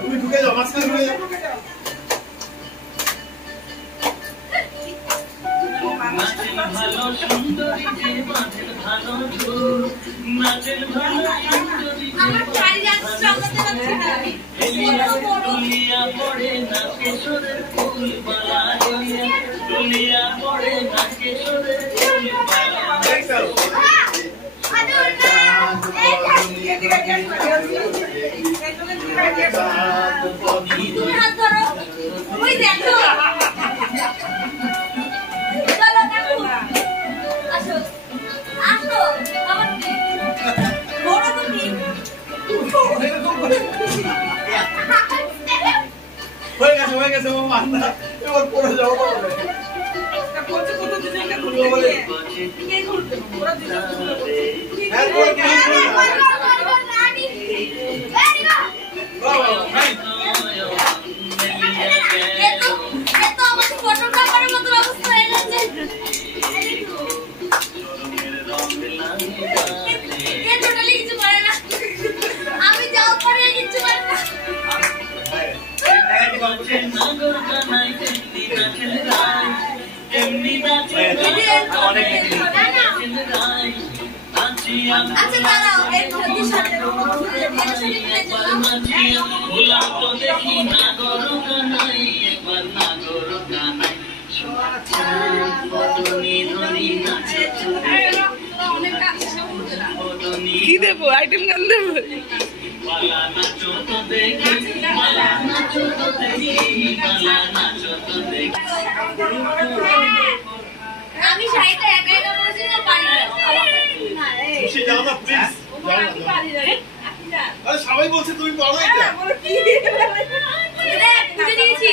তুমি ঢুকে যাও মাঝখানে ঢুকে যাও ভালো সুন্দরী যে মাঝের ভালো নাচের ভালো আমার চারি যাচ্ছে সামলাতে পারছি না দুনিয়া পড়ে না কেশরের ফুল বালা দুনিয়া পড়ে না কেশরের ফুল বালা তুমি হাত ধরো ওই দেখো হয়ে গেছে মাথা এবার পড়ে যাও কি দেবো আইটেম গান দেবো আমি শাড়িটা একা একা পরেছি না পারি না সবাই বলছে তুমি পড়ো এটা বুঝে দিয়েছি